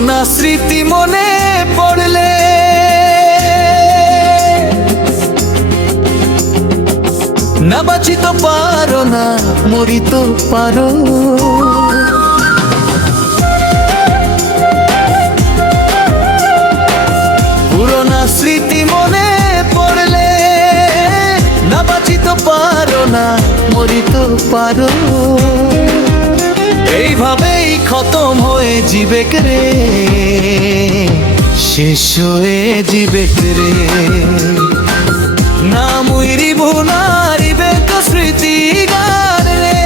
পুরোনো স্মৃতি মনে পড়লে না বাঁচিতে পারো না মরিতে পারো। পুরোনো স্মৃতি মনে পড়লে না বাঁচিতে পারো না মরিতে পারো। এইভাবেই খতম হয়ে যাবে রে, শেষ হয়ে যাবে রে। না মুইরিব না রিবে তো স্মৃতি গান রে,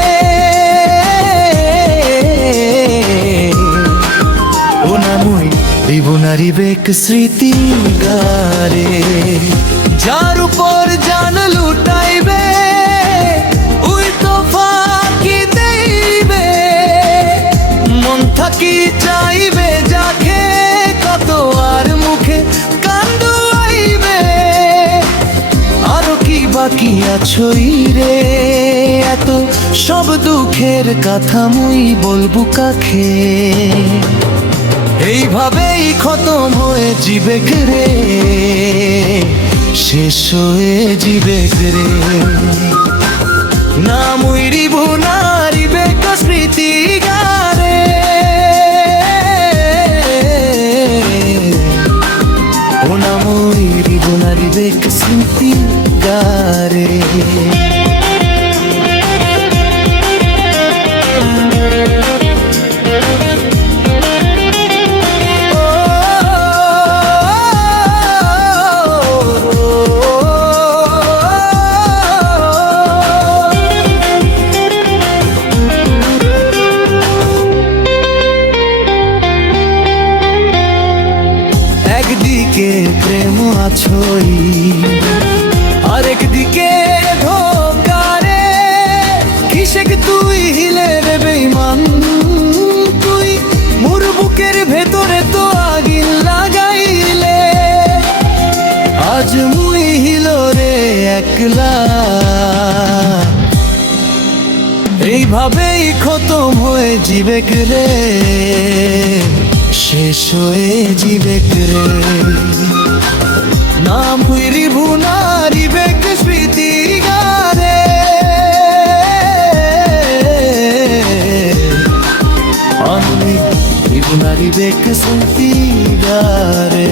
ও না মুইরিব না রিবে স্মৃতি গারে। যার উপর জান লুটাইবে উই তো ফাঁকি দেইবে, মন থাকি চাইবে যাকে কত আর মুখে কান্দু আইবে। আরো কি বাকি আছোই রে, এত সব দুঃখের কথা মুই বলবো কাকে। এইভাবেই খতম হয়ে যাবে রে, শেষ হয়ে যাবে রে। না মুইরিব না রিবে স্মৃতি গারে, ও না মুইরিব না রিবে স্মৃতি গারে। একদিকে প্রেম আছই আরেকদিকে ধোকারে, কিসেক তুই হিলে রে বেঈমান তুই, মোর বুকের ভেতরে তো আগুন লাগাইলে। আজ মুই হিল রে একলা, এইভাবেই খতম হয়ে যাবে রে, শেষ হয়ে যাবে রে। না মুইরিব না রিবে স্মৃতি গারে, আমি মুইরিব না রিবে স্মৃতি গারে।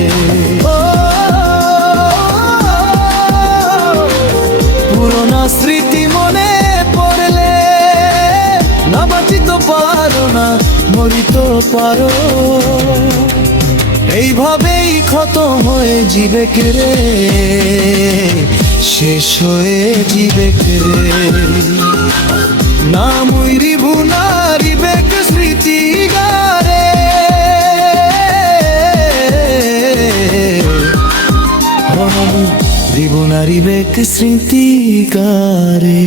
পুরোনো স্মৃতি মনে পড়লে না বাঁচিতে পারো না মরিতে পারো। এইভাবেই খতম হয়ে যাবে রে, শেষ হয়ে যাবে রে। না মুইরিব না রিবে স্মৃতি গারে, ও না মুইরিব না রিবে স্মৃতি গারে।